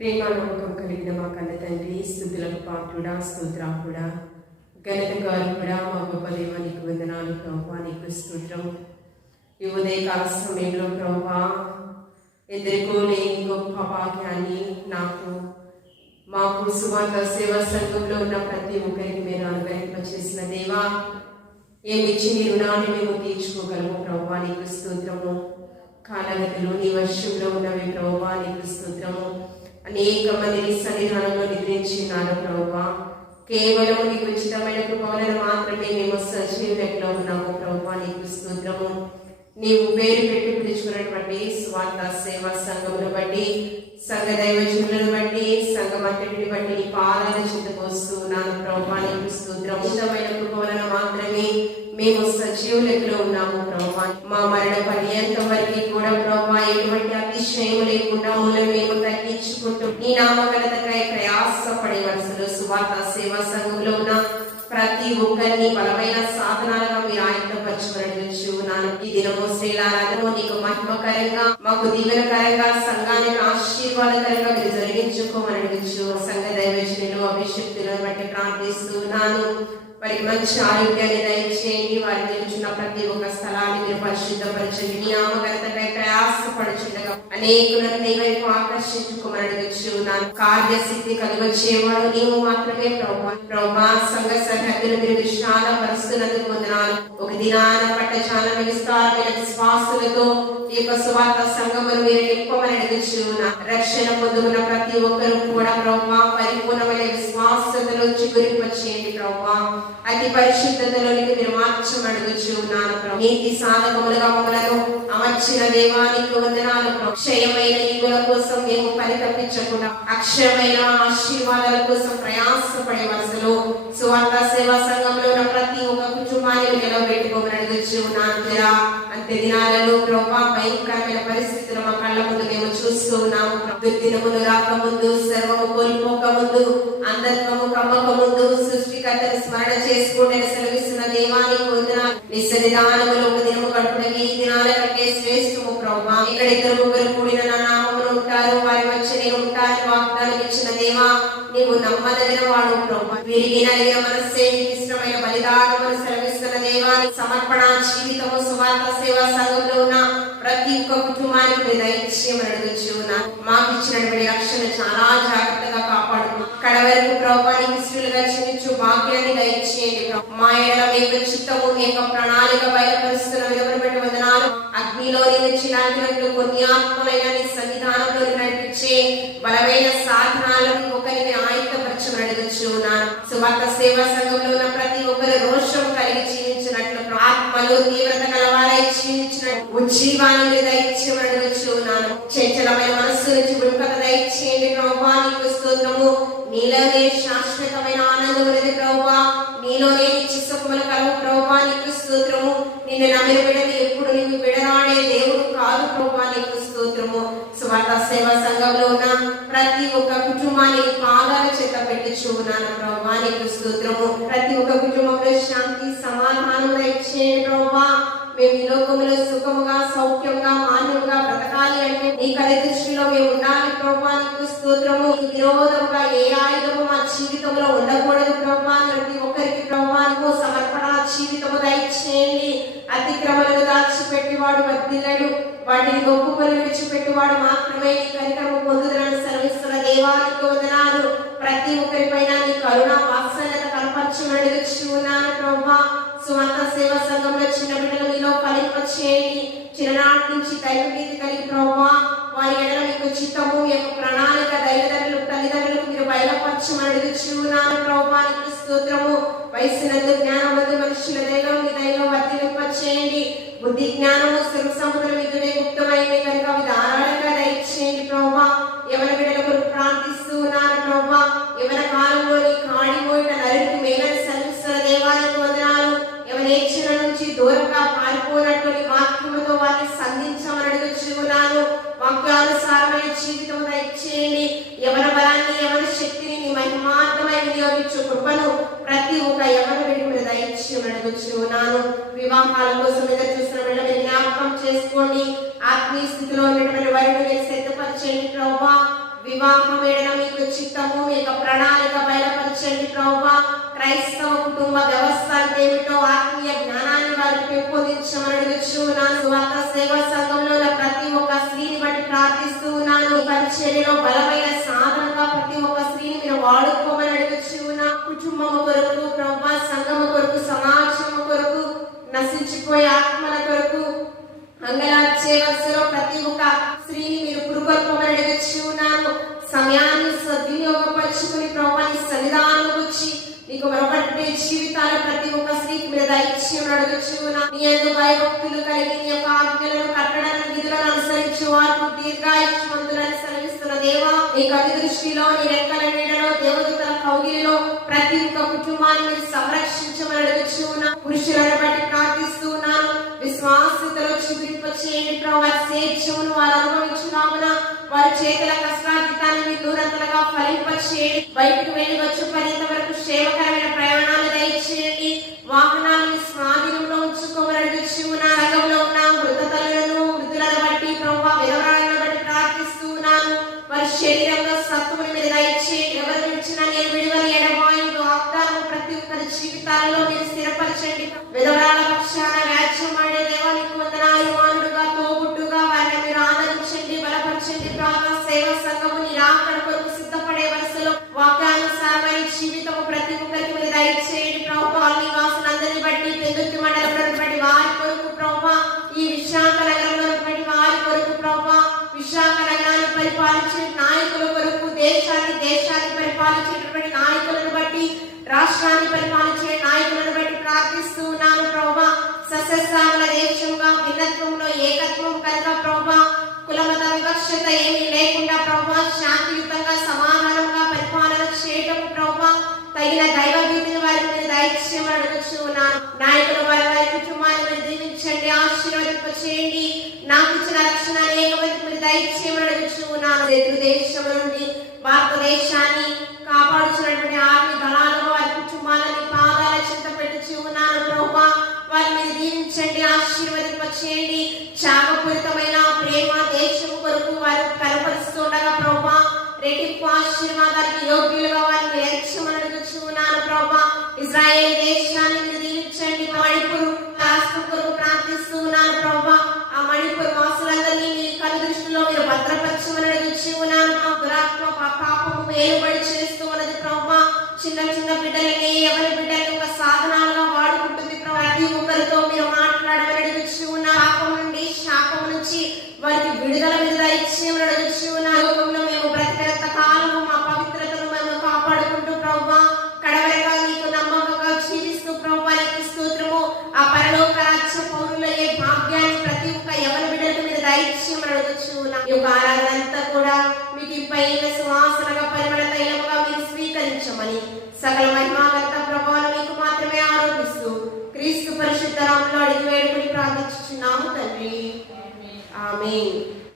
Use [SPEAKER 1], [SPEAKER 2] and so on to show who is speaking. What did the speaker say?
[SPEAKER 1] ప్రేమ నమ్మకం కలిగిన మా కన్న తండ్రి స్థుతులకు పాత్రుడా స్తోత్రాకుడా ఘనత కూడా మా గొప్ప దేవానికి వందనాలు ప్రభా నీకు స్తోత్రం. ఈ ఉదయకాల సమయంలో ప్రభా ఎదుర్కోలే గొప్ప భాగ్యాన్ని నాకు మాకు సువార్త సేవా సంఘంలో ఉన్న ప్రతి ఒక్కరికి మీరు అనుగ్రహింపచేసిన దేవా ఏమిచ్చి మీ రుణాన్ని మేము తీర్చుకోగలము ప్రభా నీకు స్తోత్రము. కాలగతిలో నీ వర్షంలో ఉన్నవి ప్రభా నీకు స్తోత్రము. అనేక మంది నీ సన్నిధానంలో నిద్రించినారు ప్రభా. కేవలం నీకు ఉచితమైన కృపలను మాత్రమే మేము సజీవులెట్లో ఉన్నాము ప్రభా. నీకు స్తోత్రము. నీవు పేరు పెట్టి పిలుచుకున్నటువంటి స్వార్థ సేవా సంఘమును బట్టి సంఘ దైవజనులను బట్టి సంఘం అంతటిని బట్టి నీ పాదాల చింతపోస్తూ ఉన్నాను ప్రభా. నీకు స్తోత్రం ఉచితమైన కృపలను మాత్రమే మేము సజీవులెట్లో ఉన్నాము ప్రభా. మా మరణ పర్యంతం వరకు కూడా ప్రభా ఎటువంటి అతిశయం లేకుండా మూలం మేము తగ్గించుకుంటూ నీ నామకలతకై ప్రయాసపడే వరుసలో సువార్త సేవా సంఘంలో ఉన్న ప్రతి ఒక్కరిని బలమైన సాధనాలుగా మీరు ఆయుధపరచుకునవచ్చు నాన్న ఈ దినము శ్రీలారాధన నీకు మహిమకరంగా మాకు దీవెనకరంగా సంఘానికి ఆశీర్వాదకరంగా మీరు జరిగించుకోమని సంఘ దైవజనులు అభిషక్తులను బట్టి ప్రార్థిస్తున్నాను. వారికి మంచి ఆరోగ్యాన్ని దయచేయండి. వారి నిలుచున్న ప్రతి ఒక్క స్థలాన్ని మీరు పరిశుద్ధపరచండి. నీ నామగతకై ప్రయాసపడుచుండగా అనేకులను నీ వైపు ఆకర్షించుకోమని అడగచ్చు నా కార్యసిద్ధి కలిగొచ్చేవాడు నీవు మాత్రమే ప్రభా. ప్రభా సంఘ సరిహద్దులు మీరు విశాల పరుస్తున్నందుకు పొందినాను ఒక దినాన పట్ట చాలా విస్తారమైన విశ్వాసులతో యొక్క సువార్త సంఘమును మీరు నింపమని రక్షణ పొందుకున్న ప్రతి ఒక్కరు కూడా ప్రభా పరిపూర్ణమైన విశ్వాసతలో చిగురింపచేయండి ప్రభా అతి పరిశుద్ధతలోనికి మీరు మార్చమడుగుచు ఉన్నాను ప్రభు. నీతి సాధకములుగా మమ్మలను అమర్చిన దేవానికి వందనాలు క్షయమైన ఈగుల కోసం మేము పరితపించకుండా అక్షయమైన ఆశీర్వాదాల కోసం ప్రయాసపడే వరుసలో సువార్త సేవా సంఘంలో ఉన్న ప్రతి ఒక్క కుటుంబాన్ని నిలబెట్టుకోమని అడుగుచు ఉన్నాను దినాలలో ప్రభా భయంకరమైన పరిస్థితులు మా కళ్ళ ముందు మేము చూస్తూ ఉన్నాము. దుర్దినములు రాకముందు సర్వము కోల్పోక ముందు అంధత్వము కమ్మక ముందు సృష్టికర్తని స్మరణ చేసుకుంటే సెలవిస్తున్న దేవానికి వందనాలు. నీ సన్నిధానములో ఒక దినము గడుపుటకి ఈ దినాల కంటే శ్రేష్ఠము ప్రభా. ఇక్కడ ఇద్దరు ముగ్గురు కూడిన నా నామములు ఉంటారు వారి మధ్య నేను ఉంటానని వాగ్దానం ఇచ్చిన దేవా నీవు నమ్మదగిన వాడు ప్రభా విరిగి నలిగిన మనస్సే నీకు ఇష్టమైన బలిదానములు సెలవిస్తున్న దేవాని సమర్పణ జీవితము సువార్త సేవా సంఘంలో ఉన్న ప్రతి ఒక్క కుటుంబానికి మీరు దయచేయమని అడగచ్చు మాకు ఇచ్చినటువంటి రక్షణ చాలా జాగ్రత్తగా కాపాడు కడ వరకు ప్రభా నీకు ఇష్టలుగా జీవించు భాగ్యాన్ని దయచేయండి మా ఏడ మీ యొక్క చిత్తము మీ యొక్క ప్రణాళిక బయలుపరుస్తున్న విధమును బట్టి వందనాలు. అగ్నిలో నిలిచి లాంటి కొన్ని ఆత్మలైన సన్నిధానంలో నడిపించే బలమైన సాధనాలను ఒకరిని ఆయుధపరచమని అడగచ్చు ఉన్నాను సువార్త సేవా సంఘంలో ఉన్న ప్రతి ఒక్కరు రోషం కలిగి జీవించినట్లు ప్రభు. ఆత్మలు తీవ్రత కలవారై జీవించినట్లు ఉజ్జీవాన్ని దయచేయమని అడగచ్చు చంచలమైన మనస్సు నుంచి విముఖత దయచేయండి ప్రభా నీకు స్తోత్రము. నీలోనే శాశ్వతమైన ఆనందం ఉన్నది ప్రభా నీలోనే నిత్య కలవు ప్రభా నీకు స్తోత్రము. నిన్ను నమ్మిన బిడ్డలు ఎప్పుడు నీకు విడనాడే దేవుడు కాదు ప్రభా నీకు స్తోత్రము. స్వార్థ సేవా సంఘంలో ఉన్న ప్రతి ఒక్క కుటుంబాన్ని పాదాల చేత పెట్టి ఉన్నాను ప్రభా నీకు స్తోత్రము. ప్రతి ఒక్క కుటుంబంలో శాంతి సమాధానం దయచేయండి ప్రభా మేము ఈ లోకంలో సుఖముగా సౌఖ్యంగా మాన్యంగా బ్రతకాలి అంటే నీ కలి దృష్టిలో మేము ఉండాలి. ప్రభా నీకు స్తోత్రము. విరోధముగా ఏ ఆయుధము మా జీవితంలో ఉండకూడదు ప్రభా. ప్రతి ఒక్కరికి ప్రభా సమర్పణ జీవితము దయచేయండి. అతిక్రమలను దాచిపెట్టి వాడు వర్దిల్లడు వాటిని గొప్పలు విడిచిపెట్టువాడు మాత్రమే. నీ కనికరము పొందుదలని సర్విస్తున్న దేవానికి వందనాలు. చేయండి చిన్ననాటి నుంచి దైవభీతి కలిగి ప్రభావ వారి ఎడల మీకు చిత్తము యొక్క ప్రణాళిక దైవదండ్రులు తల్లిదండ్రులకు మీరు బయలుపరచమని అడుగుచున్నాను ప్రభావానికి నీకు స్తోత్రము. వయసునందు జ్ఞానమందు మనుషుల దైవం మీ దైవం వర్తింపచేయండి బుద్ధి జ్ఞానము శివ సముద్రం ఇదుడే గుప్తమైంది కనుక అవి ధారాళంగా దయచేయండి ప్రభావ ఎవరి బిడ్డలు కొరకు ప్రార్థిస్తూ ఉన్నాను ప్రభా ఎవరి కాలంలో నీ కాడి పోయిన నరికి మేలని సెలవిస్తున్న దేవానికి వందనాలు ఎవరి ఏక్షణ నుంచి దూరంగా పారిపోయినట్టు నీ వాక్యముతో వారిని సంధించమని అడుగుచున్నాను వాక్యానుసారమైన జీవితం దయచేయండి ఎవరి బలాన్ని ఎవరి శక్తిని నీ మహిమార్థమై వినియోగించు కృపను ప్రతి ఒక్క ఎవరి విడి మీద దయచేయమని అడుగుచున్నాను వివాహాల కోసం ఎదురు చూసిన వెళ్ళని జ్ఞాపకం చేసుకోండి. ఆత్మీయ స్థితిలో ఉన్నటువంటి వారిని మీరు సిద్ధపరచండి ప్రభా
[SPEAKER 2] వివాహం వేయడం మీకు చిత్తము మీ యొక్క ప్రణాళిక బయలుపరచండి ప్రభా క్రైస్తవ కుటుంబ వ్యవస్థ అంటే ఏమిటో ఆత్మీయ జ్ఞానాన్ని వారికి పెంపొందించమని అడుగుచున్నాను స్వార్థ సేవా సంఘంలో ఉన్న ప్రతి ఒక్క స్త్రీని బట్టి ప్రార్థిస్తూ ఉన్నాను. పరిచర్యలో బలమైన సాధనగా ప్రతి ఒక్క స్త్రీని మీరు వాడుకోమని అడుగుచున్నా కుటుంబం కొరకు ప్రభా సంఘము కొరకు సమాజం కొరకు నశించిపోయే ఆత్మల కొరకు అంగలార్చే వరుసలో ప్రతి ఒక్క స్త్రీని మీరు పురుగొల్పమని అడగచ్చు ఉన్నాను. సమయాన్ని సద్వినియోగపరుచుకుని ప్రభాని సన్నిధానం వచ్చి నీకు మరొకటి జీవితాలు ప్రతి ఒక్క దైత్యం నీ అందు భయభక్తులు కలిగి నీ యొక్క ఆజ్ఞలను కట్టడాలను విధులను అనుసరించి వారు దీర్ఘాయుష్మంతులని సెలవిస్తున్న దేవా నీ కవి దృష్టిలో నీ రెక్కల నీడలో దేవదూతల కౌగిలిలో ప్రతి ఒక్క కుటుంబాన్ని సంరక్షించమని అడుగుచు పురుషులను బట్టి ప్రార్థిస్తూ ఉన్నాను విశ్వాసతలో చిగురింప చేయండి ప్రభావ స్వేచ్ఛమును వారు అనుభవించున్నామున. వారి చేతుల కష్టాధికాన్ని మీరు నూరంతలుగా ఫలింప చేయండి బయటకు వెళ్ళి వచ్చు పర్యంత వరకు క్షేమకరమైన ప్రయాణం జీవితాలలో మీరు స్థిరపరచండి. విధవరాల పక్షాన వ్యాఖ్యం ఆడే దేవానికి వందనాలు మానుడుగా తోబుట్టుగా వారిని మీరు ఆదరించండి బలపరచండి ప్రార్థన సేవ సంఘము నిరాకరణ కొరకు సిద్ధపడే వరుసలో వాక్యానుసారమైన జీవితము ప్రతి ఒక్కరికి మీరు దయచేయండి ప్రభావ నివాసులందరినీ బట్టి పెందుర్తి మండలంలో బట్టి వారి కొరకు ప్రభావ ఈ విశాఖ నగరంలో బట్టి వారి కొరకు ప్రభావ విశాఖ నగరాన్ని పరిపాలించే నాయకుల కొరకు దేశాన్ని దేశాన్ని పరిపాలించేటటువంటి నాయకులను బట్టి రాష్ట్రాన్ని పరిపాలించే నాయకులను బట్టి ప్రార్థిస్తూ ఉన్నాను ప్రభా సస్యశ్యామల దేశంగా భిన్నత్వంలో ఏకత్వం కలిగిన ప్రభా. కులమత వివక్షత ఏమీ లేకుండా ప్రభా శాంతియుతంగా సమాధానంగా పరిపాలన చేయటం ప్రభా. తగిన దైవ భీతిని వారికి మీద దైత్యం అడుగుచూ నాయకులు వారి వారి కుటుంబాన్ని మీరు దీవించండి ఆశీర్వదింప చేయండి. నాకు ఇచ్చిన రక్షణ అనేక మందికి మీరు దైత్యం అడుగుచూ ఉన్నాను. దేశం నుండి భారతదేశాన్ని కాపాడుచున్నటువంటి ఆర్మీ దళాలు వారి కుటుంబాలని పాదాల చింత పెట్టుచూ ఉన్నాను ప్రభా. వారిని మీరు దీవించండి ఆశీర్వదించండి. చేయండి. క్షామపూరితమైన ప్రేమ దేశం కొరకు వారు కనపరుస్తుండగా ప్రభా రెట్టింపు ఆశీర్వాదానికి యోగ్యులుగా వారిని ఎంచమని అడుగుచూ ప్రభా. ఇజ్రాయేల్ దేశాన్ని విడుదల మీద ఇచ్చేమని అడుగుచూ ఉన్న లోకంలో మేము బ్రతికినంత కాలము మా పవిత్రతను మేము కాపాడుకుంటూ ప్రభా కడవరగా నీకు నమ్మకంగా జీవిస్తూ ప్రభా నీకు స్తోత్రము. ఆ పరలోక రాజ్య పౌరులయ్యే భాగ్యాన్ని ప్రతి ఒక్క ఎవరి బిడ్డలకు మీరు అడుగుచూ ఉన్నాం. ఈ యొక్క ఆరాధన అంతా కూడా మీకు పైన సువాసనగా పరిమళ తైలముగా మీరు స్వీకరించమని సకల మహిమాగత ప్రభావం మీకు మాత్రమే ఆరోపిస్తూ క్రీస్తు పరిశుద్ధ నామంలో అడిగి వేడుకుని ప్రార్థించుచున్నాము తండ్రి. ఆమేన్.